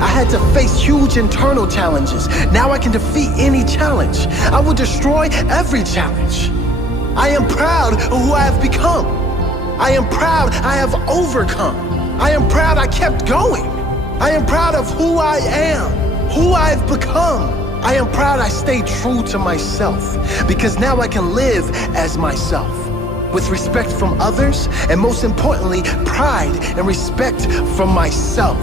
I had to face huge internal challenges. Now I can defeat any challenge. I will destroy every challenge. I am proud of who I have become. I am proud I have overcome. I am proud I kept going. I am proud of who I am, who I've become. I am proud I stayed true to myself, because now I can live as myself, with respect from others, and most importantly, pride and respect from myself.